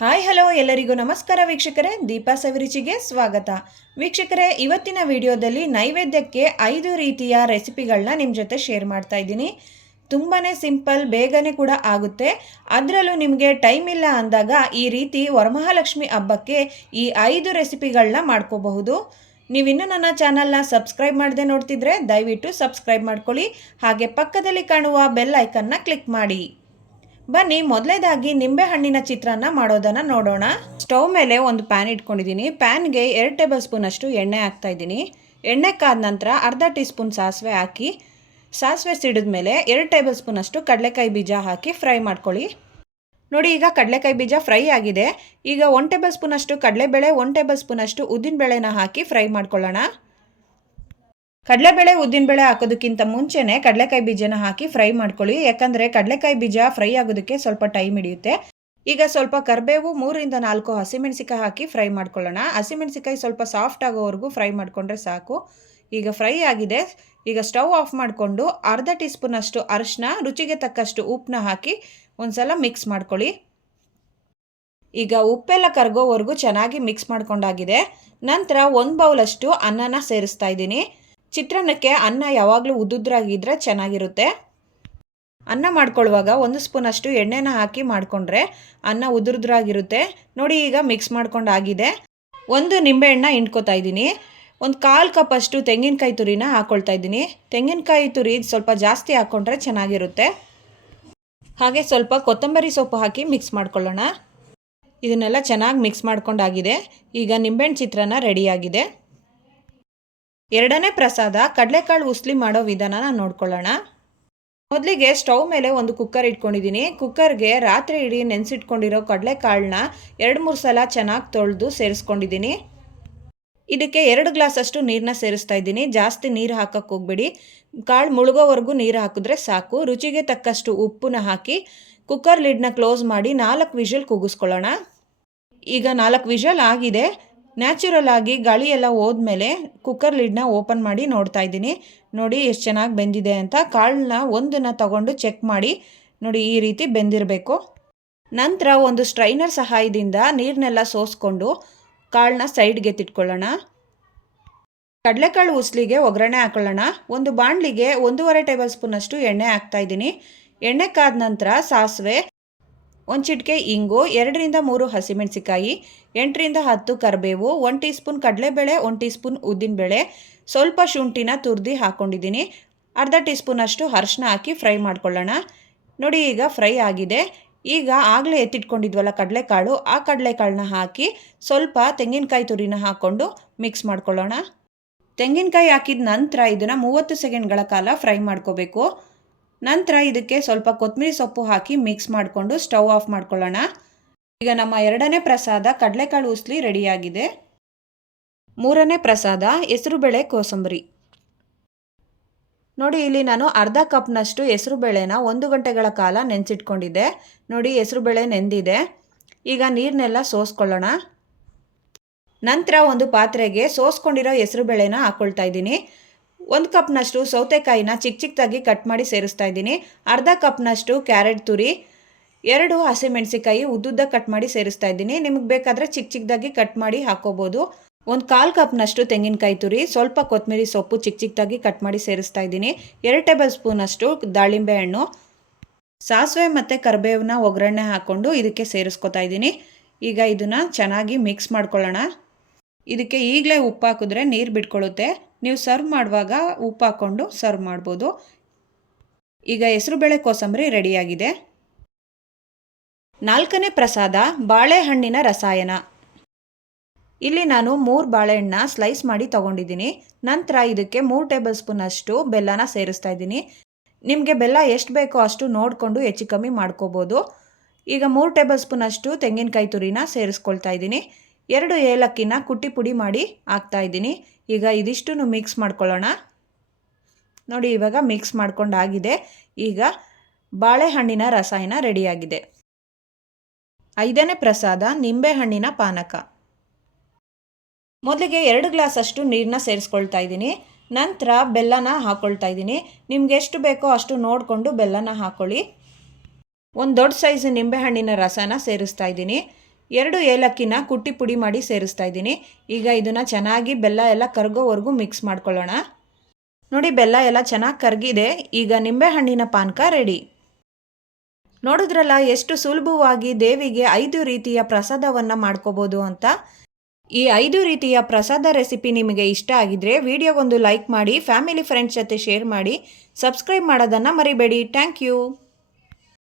Hi, hello ಎಲ್ಲರಿಗೂ ನಮಸ್ಕಾರ ವೀಕ್ಷಕರೇ, ದೀಪಾ ಸವಿರುಚಿಗೆ ಸ್ವಾಗತ. ವೀಕ್ಷಕರೇ, ಇವತ್ತಿನ ವಿಡಿಯೋದಲ್ಲಿ ನೈವೇದ್ಯಕ್ಕೆ ಐದು ರೀತಿಯ ರೆಸಿಪಿಗಳನ್ನ ನಿಮ್ಮ ಜೊತೆ ಶೇರ್ ಮಾಡ್ತಾ ಇದ್ದೀನಿ. ತುಂಬಾ ಸಿಂಪಲ್, ಬೇಗನೆ ಕೂಡ ಆಗುತ್ತೆ. ಅದರಲ್ಲೂ ನಿಮಗೆ ಟೈಮ್ ಇಲ್ಲ ಅಂದಾಗ ಈ ರೀತಿ ವರಮಹಾಲಕ್ಷ್ಮಿ ಹಬ್ಬಕ್ಕೆ ಈ ಐದು ರೆಸಿಪಿಗಳನ್ನ ಮಾಡ್ಕೋಬಹುದು. ನೀವಿನ್ನೂ ನನ್ನ ಚಾನಲ್ನ ಸಬ್ಸ್ಕ್ರೈಬ್ ಮಾಡದೆ ನೋಡ್ತಿದ್ರೆ ದಯವಿಟ್ಟು ಸಬ್ಸ್ಕ್ರೈಬ್ ಮಾಡ್ಕೊಳ್ಳಿ. ಹಾಗೆ ಪಕ್ಕದಲ್ಲಿ ಕಾಣುವ ಬೆಲ್ ಐಕನ್ನ ಕ್ಲಿಕ್ ಮಾಡಿ. ಬನ್ನಿ, ಮೊದಲೇದಾಗಿ ನಿಂಬೆ ಹಣ್ಣಿನ ಚಿತ್ರಾನ್ನ ಮಾಡೋದನ್ನ ನೋಡೋಣ. ಸ್ಟವ್ ಮೇಲೆ ಒಂದು ಪ್ಯಾನ್ ಇಟ್ಕೊಂಡಿದ್ದೀನಿ. ಪ್ಯಾನ್ಗೆ ಎರಡು ಟೇಬಲ್ ಸ್ಪೂನ್ ಅಷ್ಟು ಎಣ್ಣೆ ಹಾಕ್ತಾ ಇದ್ದೀನಿ. ಎಣ್ಣೆ ಕಾದ ನಂತರ ಅರ್ಧ ಟೀ ಸ್ಪೂನ್ ಸಾಸಿವೆ ಹಾಕಿ, ಸಾಸಿವೆ ಸಿಡಿದ ಮೇಲೆ ಎರಡು ಟೇಬಲ್ ಸ್ಪೂನ್ ಅಷ್ಟು ಕಡಲೆಕಾಯಿ ಬೀಜ ಹಾಕಿ ಫ್ರೈ ಮಾಡ್ಕೊಳ್ಳಿ. ನೋಡಿ, ಈಗ ಕಡಲೆಕಾಯಿ ಬೀಜ ಫ್ರೈ ಆಗಿದೆ. ಈಗ ಒನ್ ಟೇಬಲ್ ಸ್ಪೂನ್ ಅಷ್ಟು ಕಡಲೆಬೇಳೆ ಒನ್ ಟೇಬಲ್ ಸ್ಪೂನ್ ಅಷ್ಟು ಉದ್ದಿನ ಬೇಳೆನ ಹಾಕಿ ಫ್ರೈ ಮಾಡ್ಕೊಳ್ಳೋಣ. ಕಡಲೆಬೇಳೆ ಉದ್ದಿನಬೇಳೆ ಹಾಕೋದಕ್ಕಿಂತ ಮುಂಚೆನೇ ಕಡಲೆಕಾಯಿ ಬೀಜನ ಹಾಕಿ ಫ್ರೈ ಮಾಡ್ಕೊಳ್ಳಿ. ಯಾಕಂದರೆ ಕಡಲೆಕಾಯಿ ಬೀಜ ಫ್ರೈ ಆಗೋದಕ್ಕೆ ಸ್ವಲ್ಪ ಟೈಮ್ ಹಿಡಿಯುತ್ತೆ. ಈಗ ಸ್ವಲ್ಪ ಕರಿಬೇವು, ಮೂರರಿಂದ ನಾಲ್ಕು ಹಸಿಮೆಣಸಿಕಾಯಿ ಹಾಕಿ ಫ್ರೈ ಮಾಡ್ಕೊಳ್ಳೋಣ. ಹಸಿಮೆಣಸಿಕಾಯಿ ಸ್ವಲ್ಪ ಸಾಫ್ಟ್ ಆಗೋವರೆಗೂ ಫ್ರೈ ಮಾಡಿಕೊಂಡ್ರೆ ಸಾಕು. ಈಗ ಫ್ರೈ ಆಗಿದೆ. ಈಗ ಸ್ಟವ್ ಆಫ್ ಮಾಡಿಕೊಂಡು ಅರ್ಧ ಟೀ ಸ್ಪೂನ್ ಅಷ್ಟು ಅರಿಶಿನ ರುಚಿಗೆ ತಕ್ಕಷ್ಟು ಉಪ್ಪನ್ನ ಹಾಕಿ ಒಂದ್ಸಲ ಮಿಕ್ಸ್ ಮಾಡ್ಕೊಳ್ಳಿ. ಈಗ ಉಪ್ಪೆಲ್ಲ ಕರಗೋವರೆಗೂ ಚೆನ್ನಾಗಿ ಮಿಕ್ಸ್ ಮಾಡ್ಕೊಂಡಾಗಿದೆ. ನಂತರ ಒಂದು ಬೌಲಷ್ಟು ಅನ್ನನ ಸೇರಿಸ್ತಾ ಇದ್ದೀನಿ. ಚಿತ್ರಾನ್ನಕ್ಕೆ ಅನ್ನ ಯಾವಾಗಲೂ ಉದ್ದುದ್ರಾಗಿದ್ದರೆ ಚೆನ್ನಾಗಿರುತ್ತೆ. ಅನ್ನ ಮಾಡ್ಕೊಳ್ಳುವಾಗ ಒಂದು ಸ್ಪೂನಷ್ಟು ಎಣ್ಣೆನ ಹಾಕಿ ಮಾಡಿಕೊಂಡ್ರೆ ಅನ್ನ ಉದುರುದ್ರಾಗಿರುತ್ತೆ. ನೋಡಿ ಈಗ ಮಿಕ್ಸ್ ಮಾಡ್ಕೊಂಡಾಗಿದೆ ಒಂದು ನಿಂಬೆಹಣ್ಣ ಹಿಂಡ್ಕೊತಾ ಇದ್ದೀನಿ. ಒಂದು ಕಾಲು ಕಪ್ಪಷ್ಟು ತೆಂಗಿನಕಾಯಿ ತುರಿನ ಹಾಕ್ಕೊಳ್ತಾ ಇದ್ದೀನಿ. ತೆಂಗಿನಕಾಯಿ ತುರಿ ಸ್ವಲ್ಪ ಜಾಸ್ತಿ ಹಾಕ್ಕೊಂಡ್ರೆ ಚೆನ್ನಾಗಿರುತ್ತೆ. ಹಾಗೆ ಸ್ವಲ್ಪ ಕೊತ್ತಂಬರಿ ಸೊಪ್ಪು ಹಾಕಿ ಮಿಕ್ಸ್ ಮಾಡ್ಕೊಳ್ಳೋಣ. ಇದನ್ನೆಲ್ಲ ಚೆನ್ನಾಗಿ ಮಿಕ್ಸ್ ಮಾಡ್ಕೊಂಡಾಗಿದೆ ಈಗ ನಿಂಬೆಹಣ್ಣು ಚಿತ್ರಾನ್ನ ರೆಡಿಯಾಗಿದೆ ಎರಡನೇ ಪ್ರಸಾದ ಕಡಲೆಕಾಳು ಉಸ್ಲಿ ಮಾಡೋ ವಿಧಾನನ ನೋಡ್ಕೊಳ್ಳೋಣ. ಮೊದಲಿಗೆ ಸ್ಟವ್ ಮೇಲೆ ಒಂದು ಕುಕ್ಕರ್ ಇಟ್ಕೊಂಡಿದ್ದೀನಿ. ಕುಕ್ಕರ್ಗೆ ರಾತ್ರಿ ಇಡೀ ನೆನೆಸಿಟ್ಕೊಂಡಿರೋ ಕಡಲೆಕಾಳನ್ನ ಎರಡು ಮೂರು ಸಲ ಚೆನ್ನಾಗಿ ತೊಳೆದು ಸೇರಿಸ್ಕೊಂಡಿದ್ದೀನಿ. ಇದಕ್ಕೆ ಎರಡು ಗ್ಲಾಸ್ ಅಷ್ಟು ನೀರನ್ನ ಸೇರಿಸ್ತಾ ಇದ್ದೀನಿ. ಜಾಸ್ತಿ ನೀರು ಹಾಕಕ್ಕೆ ಹೋಗ್ಬೇಡಿ. ಕಾಳು ಮುಳುಗೋವರೆಗೂ ನೀರು ಹಾಕಿದ್ರೆ ಸಾಕು. ರುಚಿಗೆ ತಕ್ಕಷ್ಟು ಉಪ್ಪನ್ನ ಹಾಕಿ ಕುಕ್ಕರ್ ಲಿಡ್ನ ಕ್ಲೋಸ್ ಮಾಡಿ ನಾಲ್ಕು ವಿಷಲ್ ಕೂಗಿಸ್ಕೊಳ್ಳೋಣ ಈಗ ನಾಲ್ಕು ವಿಷಲ್ ಆಗಿದೆ. ನ್ಯಾಚುರಲ್ ಆಗಿ ಗಾಳಿ ಎಲ್ಲ ಹೋದ್ಮೇಲೆ ಕುಕ್ಕರ್ ಲಿಡ್ನ ಓಪನ್ ಮಾಡಿ ನೋಡ್ತಾ ಇದ್ದೀನಿ. ನೋಡಿ ಎಷ್ಟು ಚೆನ್ನಾಗಿ ಬೆಂದಿದೆ ಅಂತ. ಕಾಳನ್ನ ಒಂದನ್ನು ತಗೊಂಡು ಚೆಕ್ ಮಾಡಿ. ನೋಡಿ ಈ ರೀತಿ ಬೆಂದಿರಬೇಕು. ನಂತರ ಒಂದು ಸ್ಟ್ರೈನರ್ ಸಹಾಯದಿಂದ ನೀರನ್ನೆಲ್ಲ ಸೋಸ್ಕೊಂಡು ಕಾಳನ್ನ ಸೈಡ್ಗೆ ತಿಟ್ಕೊಳ್ಳೋಣ. ಕಡಲೆಕಾಳು ಉಸ್ಲಿಗೆ ಒಗ್ಗರಣೆ ಹಾಕೊಳ್ಳೋಣ. ಒಂದು ಬಾಣಲಿಗೆ ಒಂದೂವರೆ ಟೇಬಲ್ ಸ್ಪೂನಷ್ಟು ಎಣ್ಣೆ ಹಾಕ್ತಾ ಇದ್ದೀನಿ. ಎಣ್ಣೆ ಕಾದ ನಂತರ ಸಾಸಿವೆ ಒಂದು ಚಿಟಿಕೆ ಇಂಗು, ಎರಡರಿಂದ ಮೂರು ಹಸಿಮೆಣಸಿಕಾಯಿ, ಎಂಟರಿಂದ ಹತ್ತು ಕರಿಬೇವು ಒನ್ ಟೀ ಸ್ಪೂನ್ ಕಡಲೆಬೇಳೆ ಒನ್ ಟೀ ಸ್ಪೂನ್ ಉದ್ದಿನಬೇಳೆ, ಸ್ವಲ್ಪ ಶುಂಠಿನ ತುರ್ದಿ ಹಾಕ್ಕೊಂಡಿದ್ದೀನಿ ಅರ್ಧ ಟೀ ಸ್ಪೂನಷ್ಟು ಅರಿಶಿನ ಹಾಕಿ ಫ್ರೈ ಮಾಡ್ಕೊಳ್ಳೋಣ. ನೋಡಿ, ಈಗ ಫ್ರೈ ಆಗಿದೆ. ಈಗ ಆಗಲೇ ಎತ್ತಿಟ್ಕೊಂಡಿದ್ವಲ್ಲ ಕಡಲೆಕಾಳು, ಆ ಕಡಲೆಕಾಳನ್ನ ಹಾಕಿ ಸ್ವಲ್ಪ ತೆಂಗಿನಕಾಯಿ ತುರಿನ ಹಾಕ್ಕೊಂಡು ಮಿಕ್ಸ್ ಮಾಡ್ಕೊಳ್ಳೋಣ. ತೆಂಗಿನಕಾಯಿ ಹಾಕಿದ ನಂತರ ಇದನ್ನು ಮೂವತ್ತು ಸೆಕೆಂಡ್ಗಳ ಕಾಲ ಫ್ರೈ ಮಾಡ್ಕೋಬೇಕು. ನಂತರ ಇದಕ್ಕೆ ಸ್ವಲ್ಪ ಕೊತ್ತಂಬರಿ ಸೊಪ್ಪು ಹಾಕಿ ಮಿಕ್ಸ್ ಮಾಡಿಕೊಂಡು ಸ್ಟವ್ ಆಫ್ ಮಾಡ್ಕೊಳ್ಳೋಣ. ಈಗ ನಮ್ಮ ಎರಡನೇ ಪ್ರಸಾದ ಕಡಲೆಕಾಳು ಉಸ್ಲಿ ರೆಡಿಯಾಗಿದೆ. ಮೂರನೇ ಪ್ರಸಾದ ಹೆಸರುಬೇಳೆ ಕೋಸಂಬರಿ. ನೋಡಿ, ಇಲ್ಲಿ ನಾನು ಅರ್ಧ ಕಪ್ನಷ್ಟು ಹೆಸರುಬೇಳೆನ ಒಂದು ಗಂಟೆಗಳ ಕಾಲ ನೆನೆಸಿಟ್ಕೊಂಡಿದ್ದೆ. ನೋಡಿ, ಹೆಸರುಬೇಳೆ ನೆಂದಿದೆ. ಈಗ ನೀರನ್ನೆಲ್ಲ ಸೋಸ್ಕೊಳ್ಳೋಣ. ನಂತರ ಒಂದು ಪಾತ್ರೆಗೆ ಸೋಸ್ಕೊಂಡಿರೋ ಹೆಸರುಬೇಳೆನ ಹಾಕ್ಕೊಳ್ತಾ ಇದ್ದೀನಿ. ಒಂದು ಕಪ್ನಷ್ಟು ಸೌತೆಕಾಯಿನ ಚಿಕ್ಕ ಚಿಕ್ಕದಾಗಿ ಕಟ್ ಮಾಡಿ ಸೇರಿಸ್ತಾ ಇದ್ದೀನಿ. ಅರ್ಧ ಕಪ್ನಷ್ಟು ಕ್ಯಾರೆಟ್ ತುರಿ, ಎರಡು ಹಸಿಮೆಣಸಿಕಾಯಿ ಉದ್ದುದ್ದ ಕಟ್ ಮಾಡಿ ಸೇರಿಸ್ತಾ ಇದ್ದೀನಿ. ನಿಮಗೆ ಬೇಕಾದರೆ ಚಿಕ್ಕ ಚಿಕ್ಕದಾಗಿ ಕಟ್ ಮಾಡಿ ಹಾಕೋಬೋದು. ಒಂದು ಕಾಲು ಕಪ್ನಷ್ಟು ತೆಂಗಿನಕಾಯಿ ತುರಿ, ಸ್ವಲ್ಪ ಕೊತ್ತಂಬರಿ ಸೊಪ್ಪು ಚಿಕ್ಕ ಚಿಕ್ಕದಾಗಿ ಕಟ್ ಮಾಡಿ ಸೇರಿಸ್ತಾ ಇದ್ದೀನಿ. ಎರಡು ಟೇಬಲ್ ಸ್ಪೂನಷ್ಟು ದಾಳಿಂಬೆ ಹಣ್ಣು, ಸಾಸಿವೆ ಮತ್ತು ಕರಿಬೇವನ್ನ ಒಗ್ಗರಣೆ ಹಾಕ್ಕೊಂಡು ಇದಕ್ಕೆ ಸೇರಿಸ್ಕೊತಾ ಇದ್ದೀನಿ. ಈಗ ಇದನ್ನು ಚೆನ್ನಾಗಿ ಮಿಕ್ಸ್ ಮಾಡ್ಕೊಳ್ಳೋಣ. ಇದಕ್ಕೆ ಈಗಲೇ ಉಪ್ಪು ಹಾಕಿದ್ರೆ ನೀರು ಬಿಟ್ಕೊಳ್ಳುತ್ತೆ. ನೀವು ಸರ್ವ್ ಮಾಡುವಾಗ ಉಪ್ಪು ಹಾಕ್ಕೊಂಡು ಸರ್ವ್ ಮಾಡ್ಬೋದು. ಈಗ ಹೆಸರುಬೇಳೆ ಕೋಸಂಬರಿ ರೆಡಿಯಾಗಿದೆ. ನಾಲ್ಕನೇ ಪ್ರಸಾದ, ಬಾಳೆಹಣ್ಣಿನ ರಸಾಯನ. ಇಲ್ಲಿ ನಾನು ಮೂರು ಬಾಳೆಹಣ್ಣ ಸ್ಲೈಸ್ ಮಾಡಿ ತಗೊಂಡಿದ್ದೀನಿ. ನಂತರ ಇದಕ್ಕೆ ಮೂರು ಟೇಬಲ್ ಸ್ಪೂನಷ್ಟು ಬೆಲ್ಲನ ಸೇರಿಸ್ತಾ ಇದ್ದೀನಿ. ನಿಮಗೆ ಬೆಲ್ಲ ಎಷ್ಟು ಬೇಕೋ ಅಷ್ಟು ನೋಡಿಕೊಂಡು ಹೆಚ್ಚು ಕಮ್ಮಿ ಮಾಡ್ಕೋಬೋದು. ಈಗ ಮೂರು ಟೇಬಲ್ ಸ್ಪೂನಷ್ಟು ತೆಂಗಿನಕಾಯಿ ತುರಿನ ಸೇರಿಸ್ಕೊಳ್ತಾ ಇದ್ದೀನಿ. ಎರಡು ಏಲಕ್ಕಿನ ಕುಟ್ಟಿ ಪುಡಿ ಮಾಡಿ ಹಾಕ್ತಾ ಇದ್ದೀನಿ. ಈಗ ಇದಿಷ್ಟು ಮಿಕ್ಸ್ ಮಾಡ್ಕೊಳ್ಳೋಣ. ನೋಡಿ, ಇವಾಗ ಮಿಕ್ಸ್ ಮಾಡ್ಕೊಂಡಾಗಿದೆ. ಈಗ ಬಾಳೆಹಣ್ಣಿನ ರಸಾಯನ ರೆಡಿಯಾಗಿದೆ. ಐದನೇ ಪ್ರಸಾದ, ನಿಂಬೆಹಣ್ಣಿನ ಪಾನಕ. ಮೊದಲಿಗೆ ಎರಡು ಗ್ಲಾಸ್ ಅಷ್ಟು ನೀರನ್ನ ಸೇರಿಸ್ಕೊಳ್ತಾ ಇದ್ದೀನಿ. ನಂತರ ಬೆಲ್ಲನ ಹಾಕ್ಕೊಳ್ತಾ ಇದ್ದೀನಿ. ನಿಮ್ಗೆ ಎಷ್ಟು ಬೇಕೋ ಅಷ್ಟು ನೋಡಿಕೊಂಡು ಬೆಲ್ಲನ ಹಾಕ್ಕೊಳ್ಳಿ ಒಂದು ದೊಡ್ಡ ಸೈಜ್ ನಿಂಬೆಹಣ್ಣಿನ ರಸನ ಸೇರಿಸ್ತಾ ಇದ್ದೀನಿ. ಎರಡು ಏಲಕ್ಕಿನ ಕುಟ್ಟಿ ಪುಡಿ ಮಾಡಿ ಸೇರಿಸ್ತಾ ಇದ್ದೀನಿ. ಈಗ ಇದನ್ನು ಚೆನ್ನಾಗಿ ಬೆಲ್ಲ ಎಲ್ಲ ಕರಗೋವರೆಗೂ ಮಿಕ್ಸ್ ಮಾಡ್ಕೊಳ್ಳೋಣ. ನೋಡಿ, ಬೆಲ್ಲ ಎಲ್ಲ ಚೆನ್ನಾಗಿ ಕರಗಿದೆ. ಈಗ ನಿಂಬೆಹಣ್ಣಿನ ಪಾನಕ ರೆಡಿ. ನೋಡಿದ್ರಲ್ಲ, ಎಷ್ಟು ಸುಲಭವಾಗಿ ದೇವಿಗೆ ಐದು ರೀತಿಯ ಪ್ರಸಾದವನ್ನು ಮಾಡ್ಕೋಬೋದು ಅಂತ. ಈ ಐದು ರೀತಿಯ ಪ್ರಸಾದ ರೆಸಿಪಿ ನಿಮಗೆ ಇಷ್ಟ ಆಗಿದ್ರೆ ವಿಡಿಯೋಗೊಂದು ಲೈಕ್ ಮಾಡಿ, ಫ್ಯಾಮಿಲಿ ಫ್ರೆಂಡ್ಸ್ ಜೊತೆ ಶೇರ್ ಮಾಡಿ, ಸಬ್ಸ್ಕ್ರೈಬ್ ಮಾಡೋದನ್ನು ಮರಿಬೇಡಿ. Thank you.